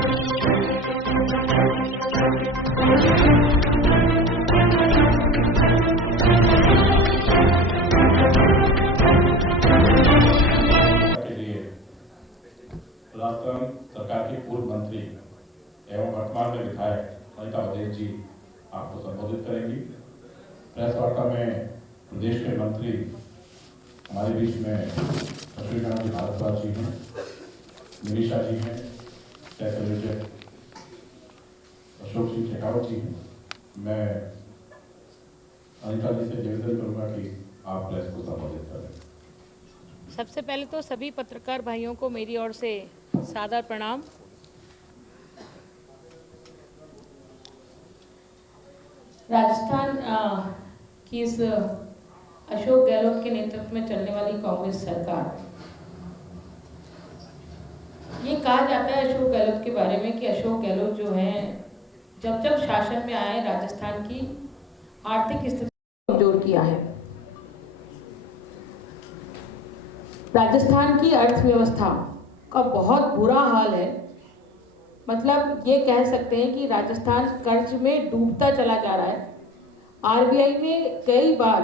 राजस्थान सरकार के पूर्व मंत्री एवं वर्तमान में विधायक अनिता बदेल जी आपको संबोधित करेंगी। प्रेस वार्ता में प्रदेश के मंत्री हमारे बीच में शशिकांत जी भारद्वाज जी हैं, निरीशा जी हैं, सेक्रेटरी अशोक सिंह शेखावत जी हैं। मैं अनिता जी से निवेदन करूंगा कि आप प्रेस को संबोधित करें। सबसे पहले तो सभी पत्रकार भाइयों को मेरी ओर से सादर प्रणाम। राजस्थान की इस अशोक गहलोत के नेतृत्व में चलने वाली कांग्रेस सरकार, ये कहा जाता है अशोक गहलोत के बारे में कि अशोक गहलोत जो हैं जब जब शासन में आए राजस्थान की आर्थिक स्थिति को कमजोर किया है। राजस्थान की अर्थव्यवस्था का बहुत बुरा हाल है। मतलब ये कह सकते हैं कि राजस्थान कर्ज में डूबता चला जा रहा है। आरबीआई ने कई बार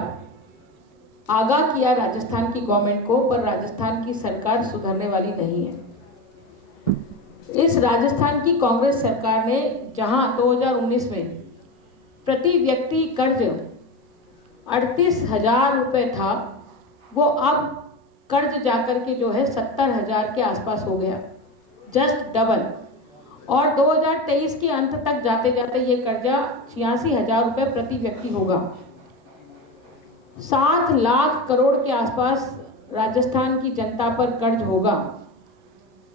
आगाह किया राजस्थान की गवर्नमेंट को, पर राजस्थान की सरकार सुधरने वाली नहीं है। इस राजस्थान की कांग्रेस सरकार ने जहां 2019 में प्रति व्यक्ति कर्ज 38,000 रुपये था, वो अब कर्ज जाकर के जो है 70,000 के आसपास हो गया, जस्ट डबल। और 2023 के अंत तक जाते जाते ये कर्जा 86,000 रुपये प्रति व्यक्ति होगा। 7 लाख करोड़ के आसपास राजस्थान की जनता पर कर्ज होगा।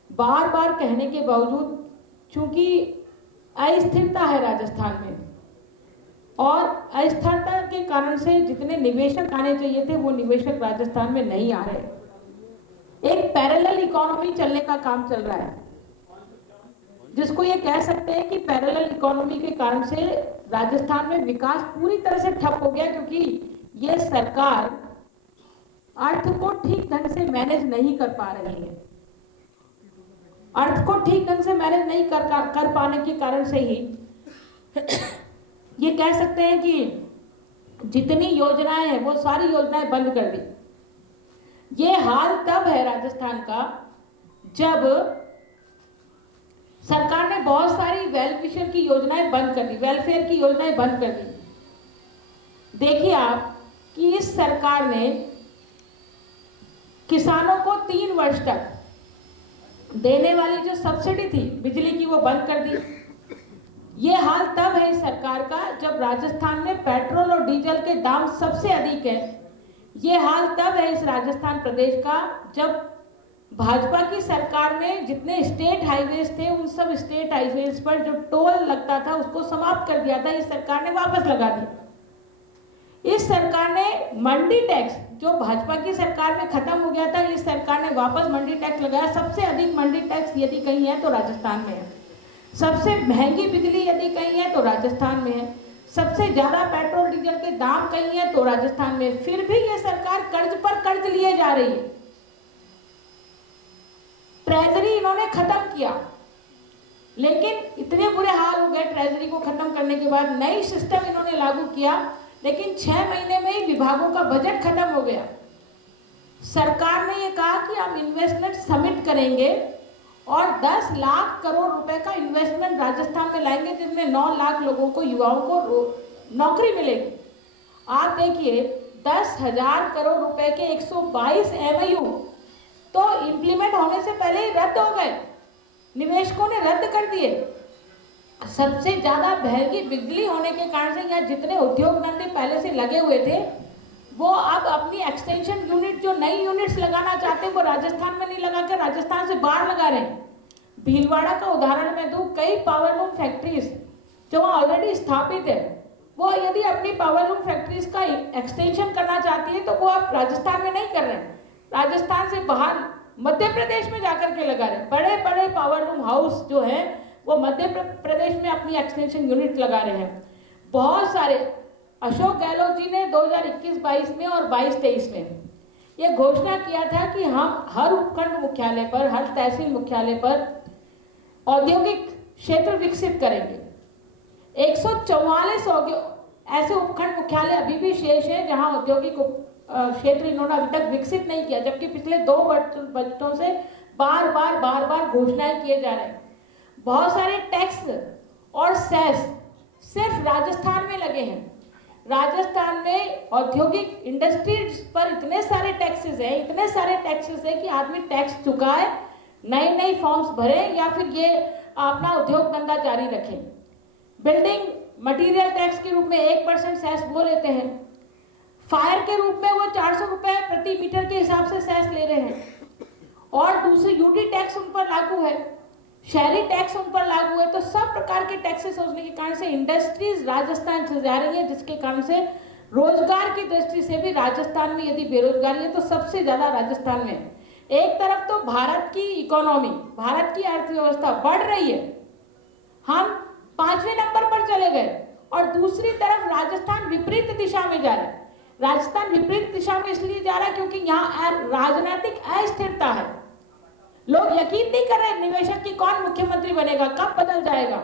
बार बार कहने के बावजूद, चूंकि अस्थिरता है राजस्थान में और अस्थिरता के कारण से जितने निवेशक आने चाहिए थे वो निवेशक राजस्थान में नहीं आ रहे। एक पैरेलल इकोनॉमी चलने का काम चल रहा है, जिसको ये कह सकते हैं कि पैरेलल इकोनॉमी के कारण से राजस्थान में विकास पूरी तरह से ठप हो गया, क्योंकि ये सरकार अर्थ को ठीक ढंग से मैनेज नहीं कर पा रही है। अर्थ को ठीक ढंग से मैनेज नहीं कर पाने के कारण से ही ये कह सकते हैं कि जितनी योजनाएं हैं वो सारी योजनाएं बंद कर दी। ये हाल तब है राजस्थान का जब सरकार ने बहुत सारी वेलफेयर की योजनाएं बंद कर दी, वेलफेयर की योजनाएं बंद कर दी। देखिए आप कि इस सरकार ने किसानों को 3 वर्ष तक देने वाली जो सब्सिडी थी बिजली की वो बंद कर दी। ये हाल तब है इस सरकार का जब राजस्थान में पेट्रोल और डीजल के दाम सबसे अधिक है। ये हाल तब है इस राजस्थान प्रदेश का जब भाजपा की सरकार में जितने स्टेट हाईवेज थे उन सब स्टेट हाईवेज पर जो टोल लगता था उसको समाप्त कर दिया था। इस सरकार ने वापस लगा दिया। इस सरकार ने मंडी टैक्स जो भाजपा की सरकार में खत्म हो गया था, इस सरकार ने वापस मंडी टैक्स लगाया। सबसे अधिक मंडी टैक्स यदि कहीं है तो राजस्थान में है। सबसे महंगी बिजली यदि कहीं है तो राजस्थान में है। सबसे ज्यादा पेट्रोल डीजल के दाम कहीं है तो राजस्थान में। फिर भी ये सरकार कर्ज पर कर्ज लिए जा रही है। ट्रेजरी इन्होंने खत्म किया, लेकिन इतने बुरे हाल हो गए ट्रेजरी को खत्म करने के बाद। नई सिस्टम इन्होंने लागू किया, लेकिन 6 महीने में ही विभागों का बजट खत्म हो गया। सरकार ने ये कहा कि हम इन्वेस्टमेंट समिट करेंगे और 10 लाख करोड़ रुपए का इन्वेस्टमेंट राजस्थान में लाएंगे, जिसमें 9 लाख लोगों को, युवाओं को नौकरी मिलेगी। आप देखिए 10,000 करोड़ रुपए के 122 MOU तो इंप्लीमेंट होने से पहले ही रद्द हो गए, निवेशकों ने रद्द कर दिए। सबसे ज्यादा महंगी बिजली होने के कारण से यहाँ जितने उद्योग धंधे पहले से लगे हुए थे वो अब अपनी एक्सटेंशन यूनिट, जो नई यूनिट्स लगाना चाहते हैं, वो राजस्थान में नहीं लगाकर राजस्थान से बाहर लगा रहे हैं। भीलवाड़ा का उदाहरण मैं दूं, कई पावरलूम फैक्ट्रीज जो वहाँ ऑलरेडी स्थापित है, वो यदि अपनी पावरलूम फैक्ट्रीज का एक्सटेंशन करना चाहती है तो वो अब राजस्थान में नहीं कर रहे हैं, राजस्थान से बाहर मध्य प्रदेश में जाकर के लगा रहे हैं। बड़े बड़े पावरलूम हाउस जो है वो मध्य प्रदेश में अपनी एक्सटेंशन यूनिट लगा रहे हैं। बहुत सारे अशोक गहलोत जी ने 2021-22 में और 22-23 में ये घोषणा किया था कि हम हर उपखंड मुख्यालय पर, हर तहसील मुख्यालय पर औद्योगिक क्षेत्र विकसित करेंगे। 144 ऐसे उपखंड मुख्यालय अभी भी शेष हैं जहां औद्योगिक क्षेत्र इन्होंने अभी तक विकसित नहीं किया, जबकि पिछले 2 बजटों से बार बार घोषणाएं किए जा रहे हैं। बहुत सारे टैक्स और सेस सिर्फ राजस्थान में लगे हैं। राजस्थान में औद्योगिक इंडस्ट्रीज पर इतने सारे टैक्सेस हैं कि आदमी टैक्स चुकाए, नए फॉर्म्स भरे या फिर ये अपना उद्योग धंधा जारी रखें। बिल्डिंग मटेरियल टैक्स के रूप में 1% सेस वो लेते हैं। फायर के रूप में वो 400 रुपए प्रति मीटर के हिसाब से सेस ले रहे हैं। और दूसरी यूटी टैक्स उन पर लागू है, शहरी टैक्स उन पर लागू है। तो सब प्रकार के टैक्सेस होने के कारण से इंडस्ट्रीज राजस्थान से जा रही है, जिसके कारण से रोजगार की दृष्टि से भी राजस्थान में यदि बेरोजगारी है तो सबसे ज्यादा राजस्थान में है। एक तरफ तो भारत की इकोनॉमी, भारत की अर्थव्यवस्था बढ़ रही है, हम 5वें नंबर पर चले गए, और दूसरी तरफ राजस्थान विपरीत दिशा में जा रहा है। राजस्थान विपरीत दिशा में इसलिए जा रहा है क्योंकि यहाँ राजनीतिक अस्थिरता है। लोग यकीन नहीं कर रहे निवेशक की कौन मुख्यमंत्री बनेगा, कब बदल जाएगा।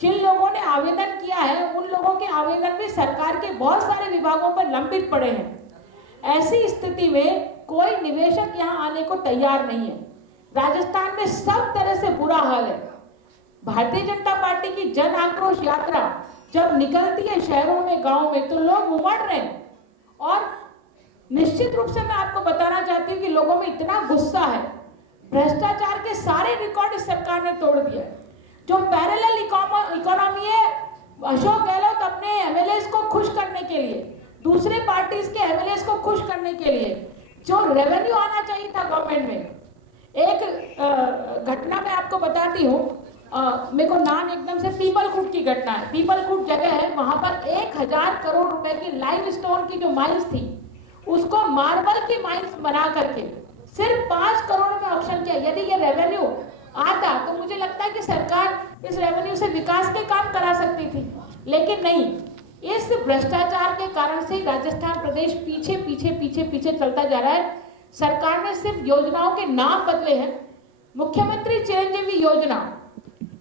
जिन लोगों ने आवेदन किया है उन लोगों के आवेदन भी सरकार के बहुत सारे विभागों पर लंबित पड़े हैं। ऐसी स्थिति में कोई निवेशक यहाँ आने को तैयार नहीं है। राजस्थान में सब तरह से बुरा हाल है। भारतीय जनता पार्टी की जन आक्रोश यात्रा जब निकलती है शहरों में, गांवों में, तो लोग उमड़ रहे हैं। और निश्चित रूप से मैं आपको बताना चाहती हूँ कि लोगों में इतना गुस्सा है, भ्रष्टाचार के सारे रिकॉर्ड इस सरकार ने तोड़ दिया है। जो पैरेलल इकोनॉमी है, अशोक गहलोत अपने एमएलएस को खुश करने के लिए, दूसरे पार्टीज के एमएलएस को खुश करने के लिए, जो रेवेन्यू आना चाहिए था गवर्नमेंट में, एक घटना मैं आपको बताती हूँ। मेरे को नाम एकदम से, पीपलखुट की घटना है। पीपलखुट जगह है, वहां पर 1000 करोड़ रुपए की लाइम स्टोन की जो माइंस थी उसको मार्बल की माइंस बना करके सिर्फ 5 करोड़ में ऑक्शन किया। यदि ये रेवेन्यू आता तो मुझे लगता है कि सरकार इस रेवेन्यू से विकास के काम करा सकती थी, लेकिन नहीं। इस भ्रष्टाचार के कारण से राजस्थान प्रदेश पीछे चलता जा रहा है। सरकार ने सिर्फ योजनाओं के नाम बदले हैं। मुख्यमंत्री चिरंजीवी योजना,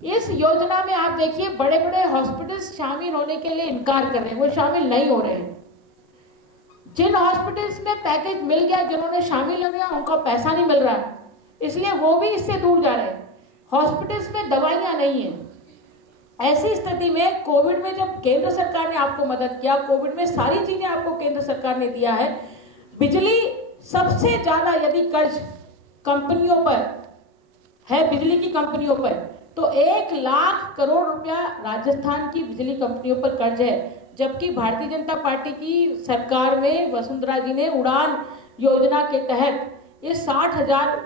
इस योजना में आप देखिए बड़े बड़े हॉस्पिटल्स शामिल होने के लिए इनकार कर रहे हैं, वो शामिल नहीं हो रहे हैं। जिन हॉस्पिटल्स में पैकेज मिल गया, जिन्होंने शामिल हो गया, उनको पैसा नहीं मिल रहा है, इसलिए वो भी इससे दूर जा रहे हैं। हॉस्पिटल्स में दवाइयां नहीं है। ऐसी स्थिति में कोविड में जब केंद्र सरकार ने आपको मदद किया, कोविड में सारी चीजें आपको केंद्र सरकार ने दिया है। बिजली सबसे ज्यादा यदि कर्ज कंपनियों पर है, बिजली की कंपनियों पर, तो 1 लाख करोड़ रुपया राजस्थान की बिजली कंपनियों पर कर्ज है। जबकि भारतीय जनता पार्टी की सरकार में वसुंधरा जी ने उड़ान योजना के तहत ये 60,000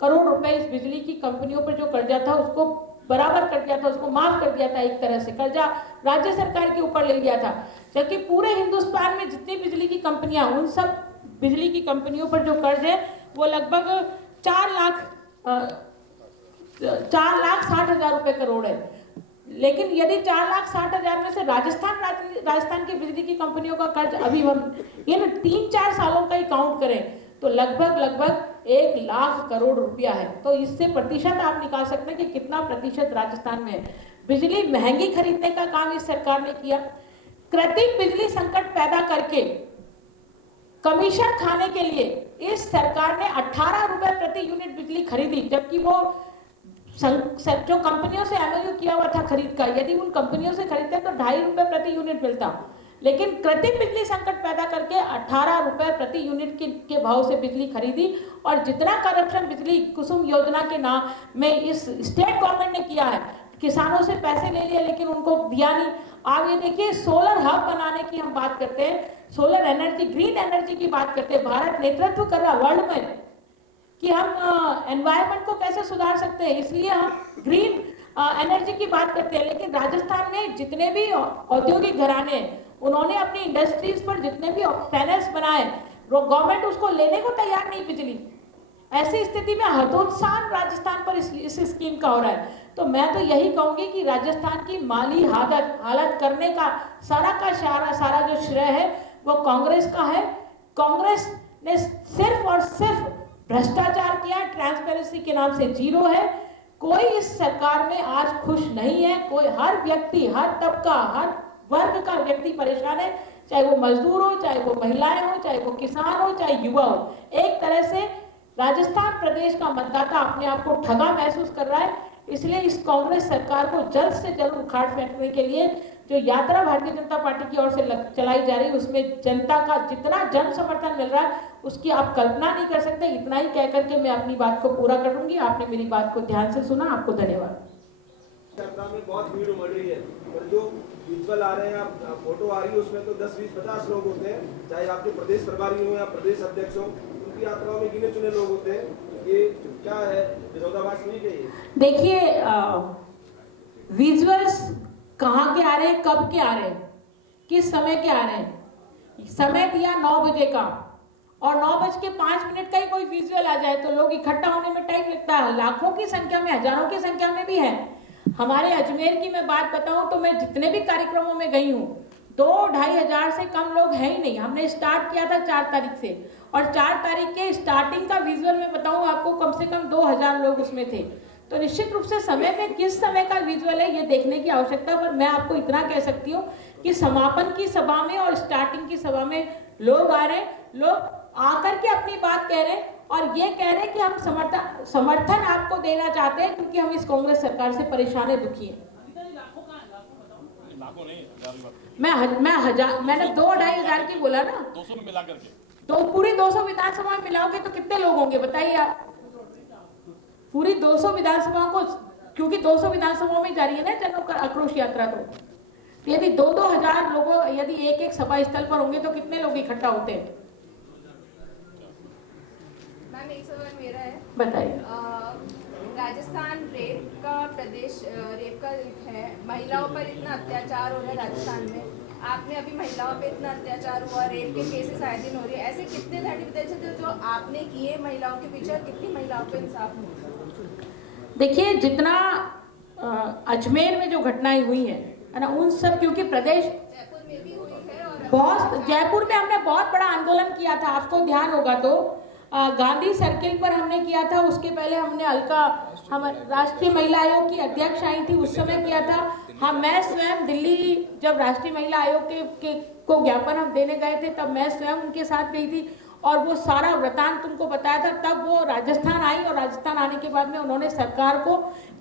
करोड़ रुपए इस बिजली की कंपनियों पर जो कर्जा था उसको बराबर कर दिया था, उसको माफ कर दिया था। एक तरह से कर्जा राज्य सरकार के ऊपर ले लिया था। जबकि पूरे हिंदुस्तान में जितनी बिजली की कंपनियां, उन सब बिजली की कंपनियों पर जो कर्ज है वो लगभग 4,60,000 रुपए करोड़ है। लेकिन यदि 4,60,000 में से राजस्थान की बिजली की कंपनियों का कर्ज अभी इन 3-4 सालों का ही काउंट करें तो लगभग 1 लाख करोड़ रुपया है। तो इससे प्रतिशत आप निकाल सकते हैं कि कितना प्रतिशत राजस्थान में है। बिजली महंगी खरीदने का काम इस सरकार ने किया। कृत्रिम बिजली संकट पैदा करके कमीशन खाने के लिए इस सरकार ने 18 रुपए प्रति यूनिट बिजली खरीदी, जबकि वो जो कंपनियों से एमओयू किया हुआ था खरीद का, यदि उन कंपनियों से खरीदते तो 2.5 रुपए प्रति यूनिट मिलता। लेकिन कृत्रिम बिजली संकट पैदा करके 18 रुपए प्रति यूनिट के भाव से बिजली खरीदी। और जितना करप्शन बिजली कुसुम योजना के नाम में इस स्टेट गवर्नमेंट ने किया है, किसानों से पैसे ले लिए लेकिन उनको दिया नहीं। आप ये देखिए, सोलर हब बनाने की हम बात करते हैं, सोलर एनर्जी, ग्रीन एनर्जी की बात करते हैं। भारत नेतृत्व कर रहा वर्ल्ड में कि हम एनवायरनमेंट को कैसे सुधार सकते हैं, इसलिए हम ग्रीन एनर्जी की बात करते हैं। लेकिन राजस्थान में जितने भी औद्योगिक घराने हैं, उन्होंने अपनी इंडस्ट्रीज पर जितने भी पैनल्स बनाए, गवर्नमेंट उसको लेने को तैयार नहीं बिजली। ऐसी स्थिति में हतोत्साह राजस्थान पर इस स्कीम का हो रहा है। तो मैं तो यही कहूंगी कि राजस्थान की माली हालत करने का सारा जो श्रेय है वो कांग्रेस का है। कांग्रेस ने सिर्फ और सिर्फ भ्रष्टाचार किया, ट्रांसपेरेंसी के नाम से जीरो है। कोई इस सरकार में आज खुश नहीं है। कोई, हर व्यक्ति, हर तबका, हर वर्ग का व्यक्ति परेशान है, चाहे वो मजदूर हो, चाहे वो महिलाएं हो, चाहे वो किसान हो, चाहे युवा हो। एक तरह से राजस्थान प्रदेश का मतदाता अपने आप को ठगा महसूस कर रहा है। इसलिए इस कांग्रेस सरकार को जल्द से जल्द उखाड़ फेंकने के लिए जो यात्रा भारतीय जनता पार्टी की ओर से चलाई जा रही है, उसमें जनता का जितना जन समर्थन मिल रहा है उसकी आप कल्पना नहीं कर सकते। इतना ही कह करके मैं अपनी बात को पूरा करूंगी। आपने मेरी बात को ध्यान से सुना, आपको धन्यवाद। चर्चा में बहुत भीड़ उमड़ रही है और जो विजुअल आ रहे हैं, फोटो आ रही है, उसमें तो 10, 20, 50 लोग होते हैं, चाहे आपके प्रदेश प्रभारी हो या प्रदेश अध्यक्ष हो, उनकी यात्राओं में गिने चुने लोग होते हैं। ये क्या है, विरोधाभास नहीं चाहिए? देखिए, विजुअल्स कहाँ के आ रहे हैं, कब के आ रहे हैं, किस समय के आ रहे हैं? समय दिया 9 बजे का और 9:05 का ही कोई विजुअल आ जाए तो लोग इकट्ठा होने में टाइम लगता है। लाखों की संख्या में, हजारों की संख्या में भी है। हमारे अजमेर की मैं बात बताऊं तो मैं जितने भी कार्यक्रमों में गई हूँ, 2-2.5 हजार से कम लोग हैं ही नहीं। हमने स्टार्ट किया था 4 तारीख से और 4 तारीख के स्टार्टिंग का विजुअल में बताऊं आपको, कम से कम 2000 लोग उसमें थे। तो निश्चित रूप से समय में किस समय का विजुअल है ये देखने की आवश्यकता। पर मैं आपको इतना कह सकती हूँ कि समापन की सभा में और स्टार्टिंग की सभा में लोग आ रहे हैं, लोग आकर के अपनी बात कह रहे हैं और ये कह रहे हैं कि हम समर्थन आपको देना चाहते हैं क्योंकि हम इस कांग्रेस सरकार से परेशान है, दुखी है। मैंने 2-2.5 हजार की बोला ना, 200 में मिला करके तो पूरी 200 विधानसभा में मिलाओगे तो कितने लोग होंगे बताइए आप? पूरी 200 विधानसभाओं को, क्योंकि 200 विधानसभाओं में जारी है ना जन आक्रोश यात्रा, तो यदि 2-2 हजार लोगों यदि एक सभा स्थल पर होंगे तो कितने लोग इकट्ठा होते हैं? मैम, एक सवाल मेरा है, बताइए। राजस्थान रेप का प्रदेश, रेप का है, महिलाओं पर इतना अत्याचार हो रहा है राजस्थान में। आपने अभी महिलाओं पे इतना अत्याचार हुआ, रेप के केसेस आए दिन हो रही है, ऐसे कितने धर्मविधेयक थे जो आपने किए महिलाओं के पीछे, और कितनी महिलाओं पे इंसाफ हुआ? देखिए, जितना अजमेर में जो घटनाएं हुई है ना, उन सब, क्योंकि प्रदेश जयपुर में भी हुई है और बहुत, जयपुर में हमने बहुत बड़ा आंदोलन किया था, आपको ध्यान होगा तो गांधी सर्किल पर हमने किया था। उसके पहले हमने हम राष्ट्रीय महिला आयोग की अध्यक्ष आई थी, उस समय किया था। मैं स्वयं दिल्ली जब राष्ट्रीय महिला आयोग को ज्ञापन हम देने गए थे, तब मैं स्वयं उनके साथ गई थी और वो सारा वृतांत तुमको बताया था। तब वो राजस्थान आई और राजस्थान आने के बाद में उन्होंने सरकार को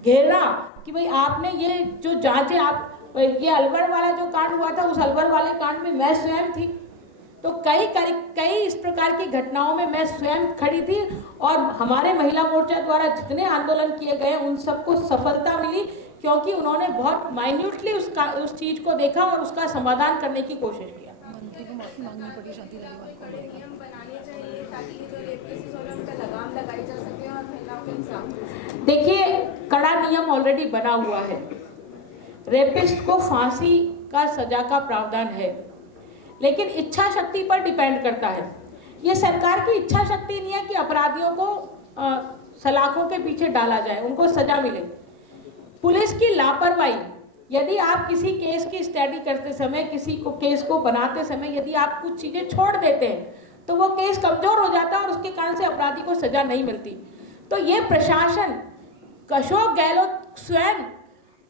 घेरा कि भाई आपने ये जो जांच है, आप ये अलवर वाला जो कांड हुआ था, उस अलवर वाले कांड में मैं स्वयं थी। तो कई इस प्रकार की घटनाओं में मैं स्वयं खड़ी थी और हमारे महिला मोर्चा द्वारा जितने आंदोलन किए गए उन सबको सफलता मिली, क्योंकि उन्होंने बहुत माइन्यूटली उस चीज को देखा और उसका समाधान करने की कोशिश किया। नियम बनाने चाहिए ताकि जो रेप केसेस हो रहे हैं उनका लगाम लगाई जा सके और महिलाओं को इंसाफ मिल सके। देखिए, कड़ा नियम ऑलरेडी बना हुआ है। रेपिस्ट को फांसी का सजा का प्रावधान है, लेकिन इच्छा शक्ति पर डिपेंड करता है। ये सरकार की इच्छा शक्ति नहीं है कि अपराधियों को सलाखों के पीछे डाला जाए, उनको सजा मिले। पुलिस की लापरवाही, यदि आप किसी केस की स्टडी करते समय, किसी को केस को बनाते समय यदि आप कुछ चीजें छोड़ देते हैं तो वो केस कमजोर हो जाता है और उसके कारण से अपराधी को सजा नहीं मिलती। तो ये प्रशासन, अशोक गहलोत स्वयं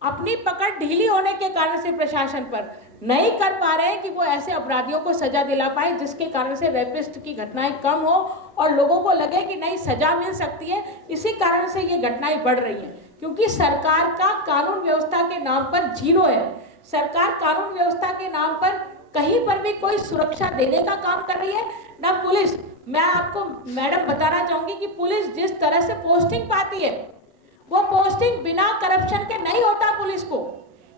अपनी पकड़ ढीली होने के कारण से प्रशासन पर नहीं कर पा रहे हैं कि वो ऐसे अपराधियों को सजा दिला पाए जिसके कारण से रेपिस्ट की घटनाएं कम हो और लोगों को लगे कि नहीं, सजा मिल सकती है। इसी कारण से ये घटनाएं बढ़ रही हैं, क्योंकि सरकार का कानून व्यवस्था के नाम पर जीरो है। सरकार कानून व्यवस्था के नाम पर कहीं पर भी कोई सुरक्षा देने का काम कर रही है ना पुलिस। मैं आपको मैडम बताना चाहूंगी कि पुलिस जिस तरह से पोस्टिंग पाती है, वो पोस्टिंग बिना करप्शन के नहीं होता पुलिस को।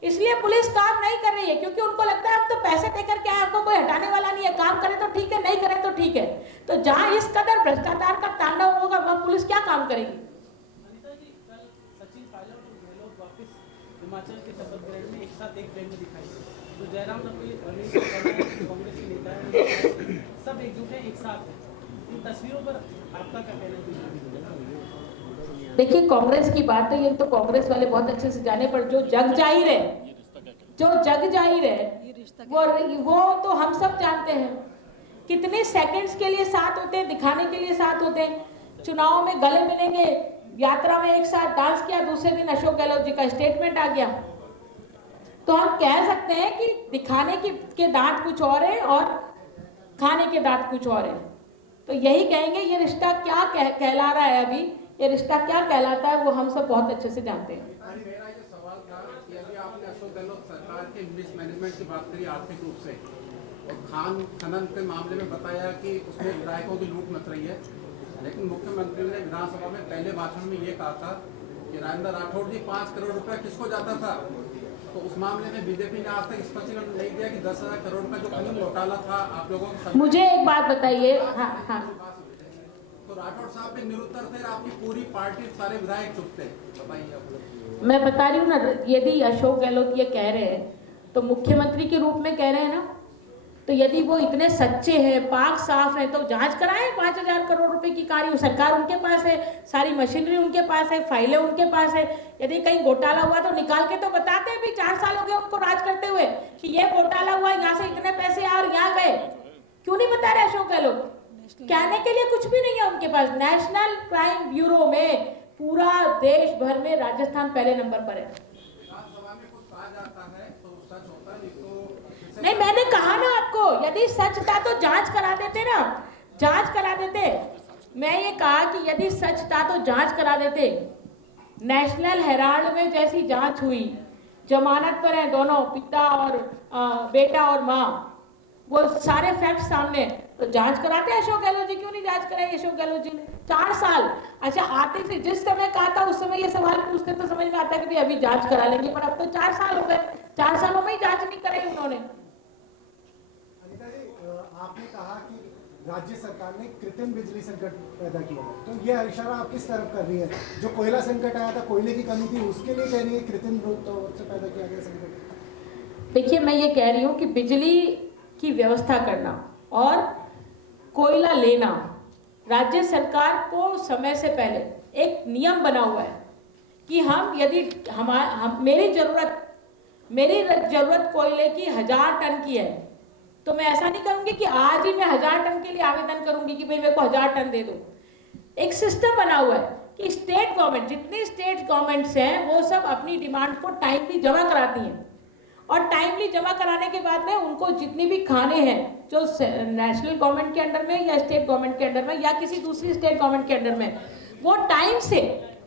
इसलिए पुलिस काम नहीं कर रही है, क्योंकि उनको लगता है हम तो पैसे देकर के आए, हमको कोई हटाने वाला नहीं है, काम करें तो ठीक है, नहीं करें तो ठीक है। तो जहां इस कदर भ्रष्टाचार का तांडव होगा वहां पुलिस क्या काम करेगी? सचिन पायलट और गहलोत वापस हिमाचल के शपथ ग्रहण में एक साथ एक ट्रेन में दिखाई, तो जयराम कांग्रेस के नेता हैं, सब एकजुट हैं, एक साथ हैं। इन तस्वीरों पर आपका क्या कहना है? देखिए, कांग्रेस की बात है, ये तो कांग्रेस वाले बहुत अच्छे से जाने, पर जो जग जाहिर है, वो तो हम सब जानते हैं। कितने सेकंड्स के लिए साथ होते हैं, दिखाने के लिए साथ होते हैं। चुनाव में गले मिलेंगे, यात्रा में एक साथ डांस किया, दूसरे दिन अशोक गहलोत जी का स्टेटमेंट आ गया। तो हम कह सकते हैं कि दिखाने के दांत कुछ और है और खाने के दांत कुछ और है। तो यही कहेंगे, ये रिश्ता क्या कहला रहा है, अभी ये रिश्ता क्या कहलाता है वो हम सब बहुत अच्छे से जानते हैं। मेरा ये सवाल था कि अभी आपने अशोक गहलोत सरकार के मिसमैनेजमेंट की बात करी आर्थिक रूप से, और खान खनन के मामले में बताया कि उसमें विधायकों की लूट मच रही है, लेकिन मुख्यमंत्री ने विधानसभा में पहले भाषण में ये कहा था कि राजेंद्र राठौड़ जी 5 करोड़ रुपया किसको जाता था। तो उस मामले में बीजेपी ने आज तक स्पष्टीकरण नहीं दिया कि 10,000 करोड़ का जो खनन घोटाला था आप लोगों को। मुझे एक बात बताइए, हाँ, तो राठौड़ साहब भी निरुत्तर थे, आपकी पूरी पार्टी सारे विधायक चुप थे, बताइए आप। मैं बता रही हूँ ना, यदि अशोक गहलोत ये कह रहे हैं तो मुख्यमंत्री के रूप में कह रहे हैं ना, तो यदि वो इतने सच्चे हैं, पाक साफ है, तो जांच कराएं। 5,000 करोड़ रुपए की कार्य सरकार उनके पास है, सारी मशीनरी उनके पास है, फाइलें उनके पास है। यदि कहीं घोटाला हुआ तो निकाल के तो बताते हैं भी 4 साल हो गए उनको राज करते हुए कि ये घोटाला हुआ, यहाँ से इतने पैसे आ और यहाँ गए। क्यों नहीं बता रहे अशोक गहलोत? कहने के लिए कुछ भी नहीं है उनके पास। नेशनल क्राइम ब्यूरो में पूरा देश भर में राजस्थान पहले नंबर पर है। नहीं, मैंने कहा ना आपको, यदि सच था तो जांच करा देते ना, जांच करा देते। मैं ये कहा कि यदि सच था तो जांच करा देते। नेशनल हेराल्ड में जैसी जांच हुई, जमानत पर है दोनों, पिता और बेटा और माँ, वो सारे फैक्ट सामने, तो जांच कराते अशोक गहलोत जी। क्यों नहीं जांच कराई अशोक गहलोत जी ने? 4 साल। अच्छा, आते थे जिस समय कहा था उस समय ये सवाल पूछते तो समझ में आता कि भाई अभी जांच करा लेंगे, पर अब तो 4 साल हो गए, 4 सालों में ही जांच नहीं कराई उन्होंने। आपने कहा कि राज्य सरकार ने कृत्रिम बिजली संकट पैदा किया है, तो यह इशारा आप किस तरफ कर रही है? जो कोयला संकट आया था, कोयले की कमी थी, उसके लिए कह रही है कृत्रिम रूप से पैदा किया गया संकट? देखिए, मैं ये कह रही हूँ कि बिजली की व्यवस्था करना और कोयला लेना, राज्य सरकार को समय से पहले एक नियम बना हुआ है कि हम यदि मेरी जरूरत कोयले की 1000 टन की है, तो मैं ऐसा नहीं करूंगी कि आज ही मैं 1000 टन के लिए आवेदन करूंगी कि भाई मेरे को 1000 टन दे दो। एक सिस्टम बना हुआ है कि स्टेट गवर्नमेंट, जितनी स्टेट गवर्नमेंट्स हैं वो सब अपनी डिमांड को टाइमली जमा कराती हैं, और टाइमली जमा कराने के बाद में उनको जितनी भी खाने हैं जो नेशनल गवर्नमेंट के अंडर में या स्टेट गवर्नमेंट के अंडर में या किसी दूसरी स्टेट गवर्नमेंट के अंडर में, वो टाइम से,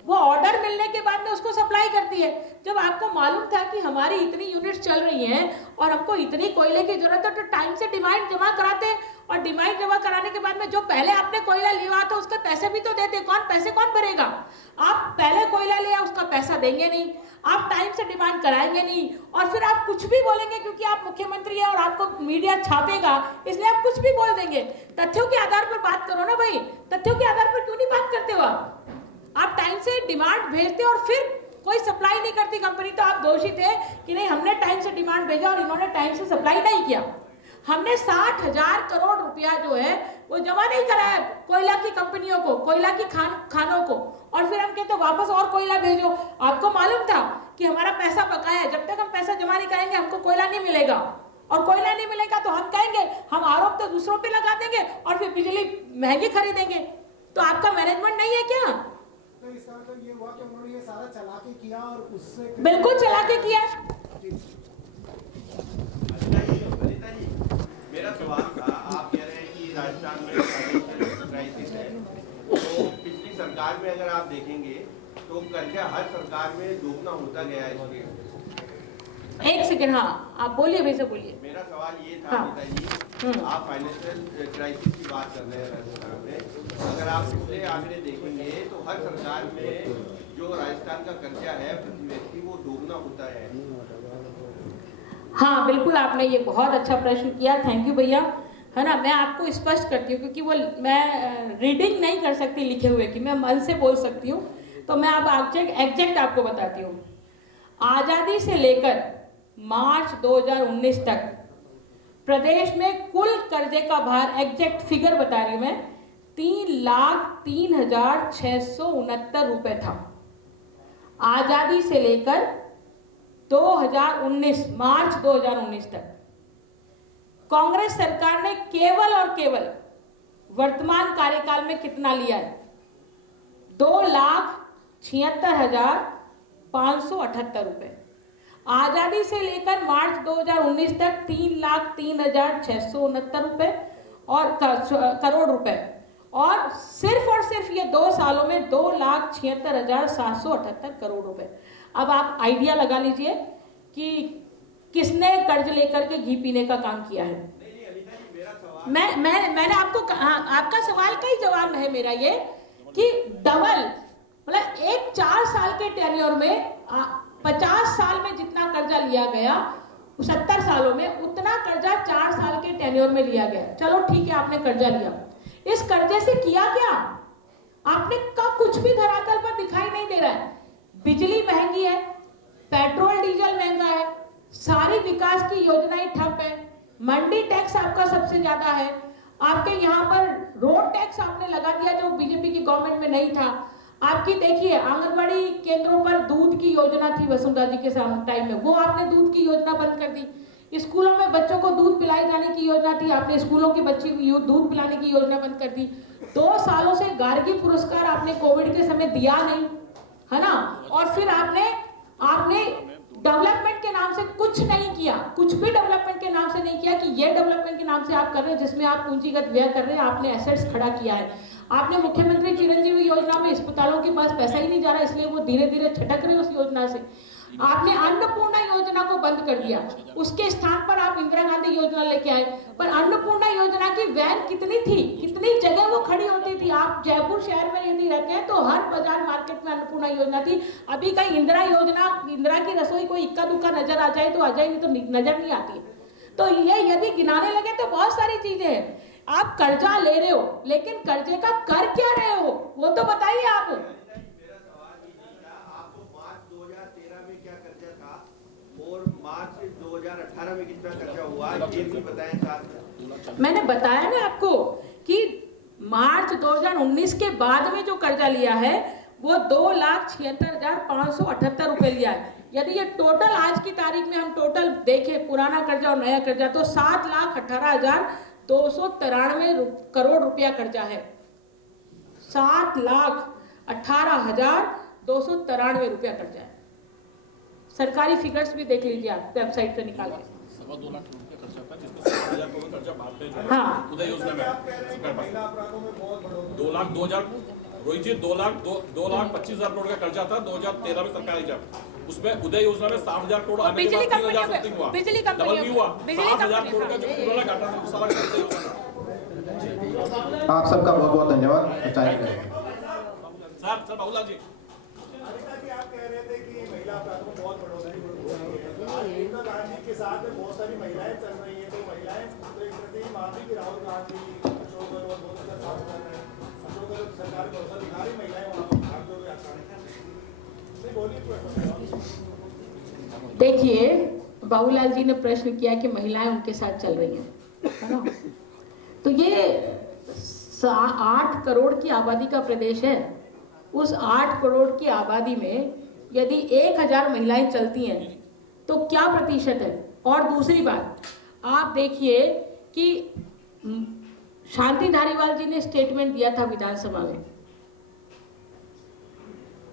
वो ऑर्डर मिलने के बाद में उसको सप्लाई करती है। जब आपको मालूम था कि हमारी इतनी यूनिट्स चल रही हैं और हमको इतनी कोयले की जरूरत है, तो टाइम से डिमांड जमा कराते, और डिमांड जमा कराने के बाद में जो पहले आपने कोयला लिया था उसका पैसे भी तो देते। पैसे कौन भरेगा? आप पहले कोयला लिया उसका पैसा देंगे नहीं, आप टाइम से डिमांड कराएंगे नहीं, और फिर आप कुछ भी बोलेंगे क्योंकि आप मुख्यमंत्री हैं और आपको मीडिया छापेगा, इसलिए आप कुछ भी बोल देंगे। तथ्यों के आधार पर बात करो ना भाई, तथ्यों के आधार पर क्यों नहीं बात करते हो? आप टाइम से डिमांड भेजते और फिर कोई सप्लाई नहीं करती कंपनी, तो आप दोषी थे कि नहीं हमने टाइम से डिमांड भेजा और इन्होंने टाइम से सप्लाई नहीं किया। हमने 60,000 करोड़ रुपया जो है वो जमा नहीं कराया कोयला की कंपनियों को, कोयला की खानों को, और फिर हम कहते वापस और कोयला भेजो। आपको मालूम था कि हमारा पैसा बकाया है, जब तक हम पैसा जमा नहीं कराएंगे हमको कोयला नहीं मिलेगा, और कोयला नहीं मिलेगा तो हम कहेंगे, हम आरोप तो दूसरों पे लगा देंगे और फिर बिजली महंगी खरीदेंगे। तो आपका मैनेजमेंट नहीं है क्या? तो इसका मतलब ये हुआ कि उन्होंने ये सारा चला के किया और उससे बिल्कुल चला के किया। मेरा सवाल था, आप कह रहे हैं कि राजस्थान में फाइनेंशियल क्राइसिस है, तो पिछली सरकार में अगर आप देखेंगे तो कर्जा हर सरकार में दोगुना होता गया है। एक सेकंड, हाँ आप बोलिए, वैसे बोलिए। मेरा सवाल ये था नेताजी, आप फाइनेंशियल क्राइसिस की बात कर रहे हैं राजस्थान में, अगर आप पिछले आंकड़े देखेंगे तो हर सरकार में जो राजस्थान का कर्जा है प्रति व्यक्ति वो दोगुना होता है। हाँ बिल्कुल, आपने ये बहुत अच्छा प्रश्न किया, थैंक यू भैया, है ना। मैं आपको स्पष्ट करती हूँ क्योंकि वो मैं रीडिंग नहीं कर सकती लिखे हुए की, मैं मन से बोल सकती हूँ, तो मैं अब एग्जैक्ट आपको बताती हूँ। आज़ादी से लेकर मार्च 2019 तक प्रदेश में कुल कर्जे का भार, एग्जैक्ट फिगर बता रही हूँ मैं, 3,03,669 रुपए था। आज़ादी से लेकर 2019 मार्च 2019 तक कांग्रेस सरकार ने केवल और केवल वर्तमान कार्यकाल में कितना लिया है? 76,578 रुपए। आज़ादी से लेकर मार्च 2019 तक 3,03,669 रुपए और करोड़ रुपए, और सिर्फ ये 2 सालों में 2,76,778 करोड़ रुपए। अब आप आइडिया लगा लीजिए कि किसने कर्ज लेकर के घी पीने का काम किया है। मैंने आपको आपका सवाल का ही जवाब है मेरा ये कि डबल, मतलब एक 4 साल के टेन्योर में 50 साल में जितना कर्जा लिया गया 70 सालों में, उतना कर्जा 4 साल के टेन्योर में लिया गया। चलो ठीक है, आपने कर्जा लिया, इस कर्जे से किया क्या आपने? का कुछ भी धरातल पर दिखाई नहीं दे रहा है। बिजली महंगी है, पेट्रोल डीजल महंगा है, सारी विकास की योजनाएं ठप है, मंडी टैक्स आपका सबसे ज्यादा है, आपके यहाँ पर रोड टैक्स आपने लगा दिया जो बीजेपी की गवर्नमेंट में नहीं था। आपकी देखिए आंगनबाड़ी केंद्रों पर दूध की योजना थी वसुंधरा जी के टाइम में, वो आपने दूध की योजना बंद कर दी। स्कूलों में बच्चों को दूध पिलाए जाने की योजना थी, आपने स्कूलों की बच्ची को दूध पिलाने की योजना बंद कर दी। 2 सालों से गार्गी पुरस्कार आपने कोविड के समय दिया नहीं, है ना। और फिर आपने डेवलपमेंट के नाम से कुछ नहीं किया, कुछ भी डेवलपमेंट के नाम से नहीं किया कि ये डेवलपमेंट के नाम से आप कर रहे हैं जिसमें आप पूंजीगत व्यय कर रहे हैं, आपने एसेट्स खड़ा किया है। आपने मुख्यमंत्री चिरंजीवी योजना में अस्पतालों के पास पैसा ही नहीं जा रहा, इसलिए वो धीरे धीरे छटक रहे उस योजना से। आपने अन्नपूर्णा योजना को बंद कर दिया, उसके स्थान पर आप इंदिरा गांधी योजना लेके आए। पर अन्नपूर्णा योजना की वैन कितनी थी, कितनी जगह वो खड़ी होती थी। आप जयपुर शहर में यदि रहते हैं तो हर बाजार मार्केट में अन्नपूर्णा योजना थी। अभी कहीं इंदिरा योजना, इंदिरा की रसोई कोई इक्का दुक्का नजर आ जाए तो आ जाए, नहीं तो नजर नहीं आती। तो ये यदि गिनाने लगे तो बहुत सारी चीजें हैं। आप कर्जा ले रहे हो, लेकिन कर्जे का कर क्या रहे हो वो तो बताइए आप। मार्च 2018 में कितना कर्जा हुआ ये भी बताएं साथ। मैंने बताया ना आपको कि मार्च 2019 के बाद में जो कर्जा लिया है वो 2,76,578 रुपए लिया है। यदि ये टोटल आज की तारीख में हम टोटल देखें पुराना कर्जा और नया कर्जा तो 7,18,293 करोड़ रुपया कर्जा है। 7,18,293 रुपया कर्जा है। सरकारी फिगर्स भी देख लीजिए आप वेबसाइट पे निकाल के। 2.25 लाख रुपया खर्चा था, जिसमें 7,000 करोड़ खर्चा बाद में हाँ उदय योजना में 2,02,000 रोहित जी 2,25,000 करोड़ का कर्जा था 2013 में सरकार आई जब, उसमें उदय योजना में 7,000 करोड़ आने के बाद 3,000 समथिंग हुआ, डबल भी हुआ। 7,000 करोड़ का जो पुराना घाटा था सारा आप सबका बहुत बहुत धन्यवाद। सर बाबूलाल जी आप कह रहे थे कि महिला अपराधों में बहुत बढ़ोतरी इंदिरा गांधी के साथ में बहुत सारी महिलाएं चल रही हैं, तो महिलाएं तो एक तरह से मान रही कि राहुल गांधी, अशोक गहलोत बहुत अच्छा काम कर रहे हैं, अशोक गहलोत सरकार भरोसा दिखा रही, महिलाएं वहाँ पर भाग जो बोलिए। देखिए बाबूलाल जी ने प्रश्न किया कि महिलाएं उनके साथ चल रही हैं, है ना। तो ये 8 करोड़ की आबादी का प्रदेश है। उस 8 करोड़ की आबादी में यदि 1,000 महिलाएं चलती हैं तो क्या प्रतिशत है। और दूसरी बात आप देखिए कि शांति धारीवाल जी ने स्टेटमेंट दिया था विधानसभा में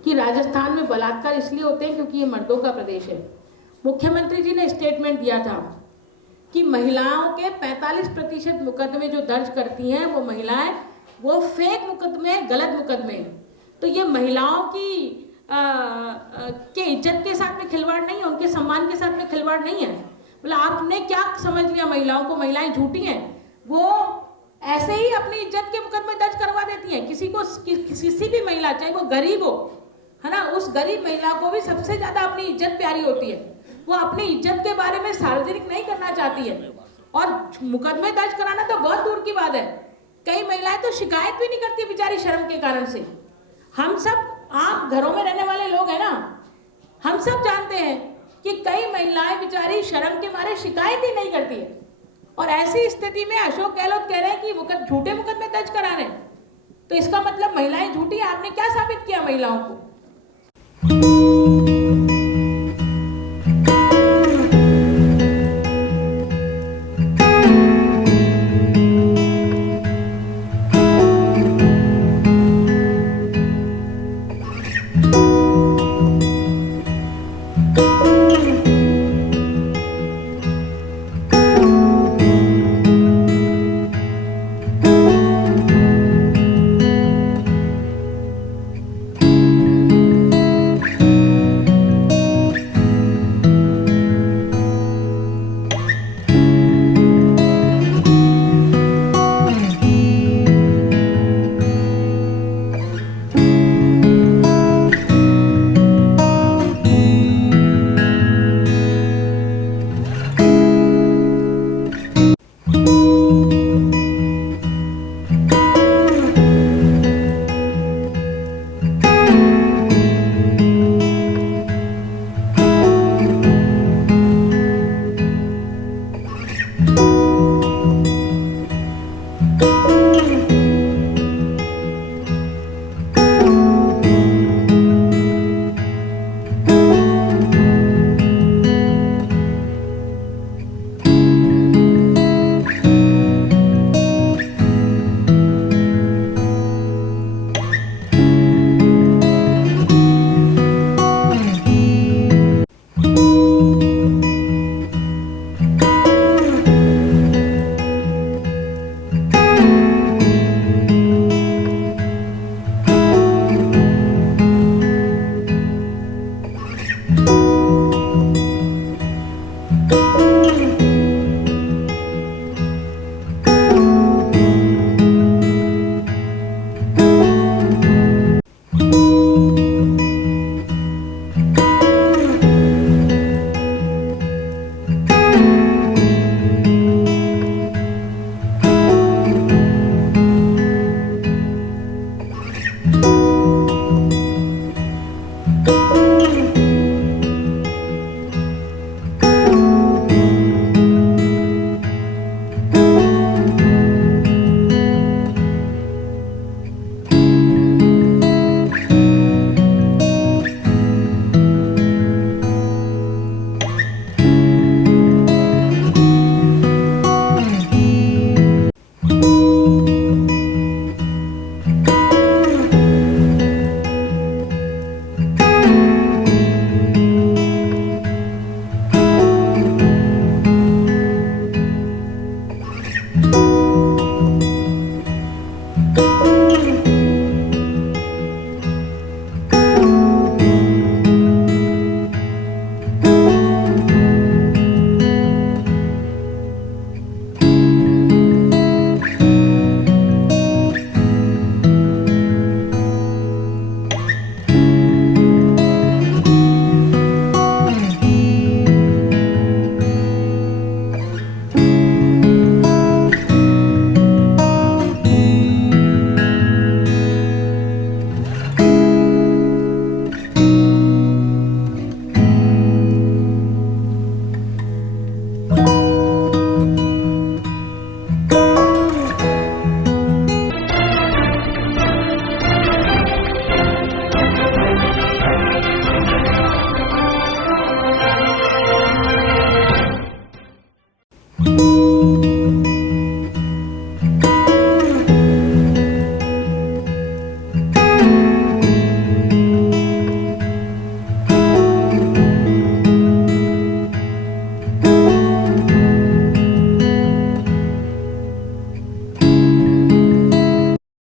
कि राजस्थान में बलात्कार इसलिए होते हैं क्योंकि ये मर्दों का प्रदेश है। मुख्यमंत्री जी ने स्टेटमेंट दिया था कि महिलाओं के 45% मुकदमे जो दर्ज करती हैं वो महिलाएं वो फेक मुकदमे, गलत मुकदमे हैं। तो ये महिलाओं की के इज्जत के साथ में खिलवाड़ नहीं है, उनके सम्मान के साथ में खिलवाड़ नहीं है। मतलब आपने क्या समझ लिया महिलाओं को, महिलाएं झूठी हैं? वो ऐसे ही अपनी इज्जत के मुकदमे दर्ज करवा देती हैं। किसी को किसी भी महिला चाहे वो गरीब हो, है ना, उस गरीब महिला को भी सबसे ज्यादा अपनी इज्जत प्यारी होती है। वो अपनी इज्जत के बारे में सार्वजनिक नहीं करना चाहती है। और मुकदमे दर्ज कराना तो बहुत दूर की बात है। कई महिलाएं तो शिकायत भी नहीं करती बेचारी शर्म के कारण से। हम सब आप घरों में रहने वाले लोग हैं ना, हम सब जानते हैं कि कई महिलाएं बेचारी शर्म के मारे शिकायत ही नहीं करती है। और ऐसी स्थिति में अशोक गहलोत कह रहे हैं कि झूठे मुकदमे दर्ज करा रहे हैं, तो इसका मतलब महिलाएं झूठी है। आपने क्या साबित किया महिलाओं को?